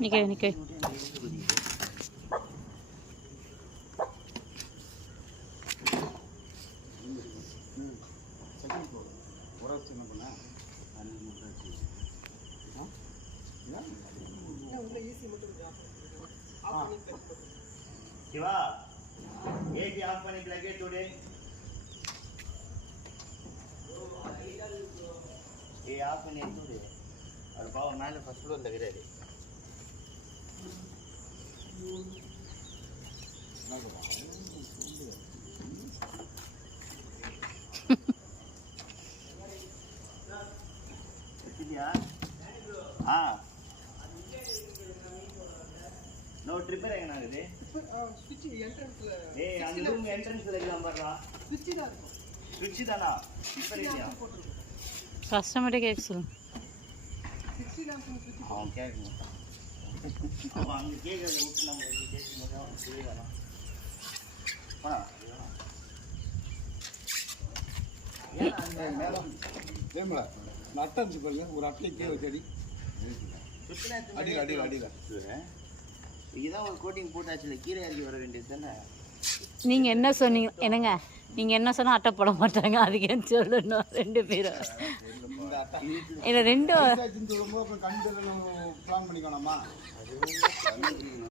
நிக்க நிக்க Siva AC off பண்ணிக்கல கேட் விடு ஆஃப் பண்ணி எடுத்து விடு அது பாவம் மேலே ஃபர்ஸ்ட் ஃப்ளோரில் கிடையாது ஆ நோ ட்ரிப்பர் எங்க ஆகுது ஸ்விட்ச் என்ட்ரன்ஸ்ல அந்த ரூம் என்ட்ரன்ஸ்ல இருக்கான் பாருடா ஸ்விட்ச் தான் இருக்கும் ஸ்விட்ச் தானா ட்ரிப்பர் இல்லையா கஸ்டமர்கிட்ட கேட்க சொல்லு ஸ்விட்ச் தான் ஸ்விட்ச் அவன் கேட்கணும் அவன் அங்கே கேட்கறத விட்டு நம்ம இங்கே கேட்கும்போது அவன் புரியலாம் நட்டஞ்சு பாருங்க ஒரு அட்டையை கீழே வச்சடி அடியில் அடியில் இதுதான் ஒரு கோட்டிங் போட்டாச்சுல கீழே இறங்கி வர வேண்டியது தானே நீங்கள் என்ன சொன்னீங்க என்னங்க நீங்கள் என்ன சொன்னால் அட்டை போட மாட்டாங்க அதுக்கு ஏன் சொல்லணும் ரெண்டு பேரும் இல்லை ரெண்டும் சொல்லும்போது அப்புறம் கண்டு பிளான் பண்ணிக்கணுமா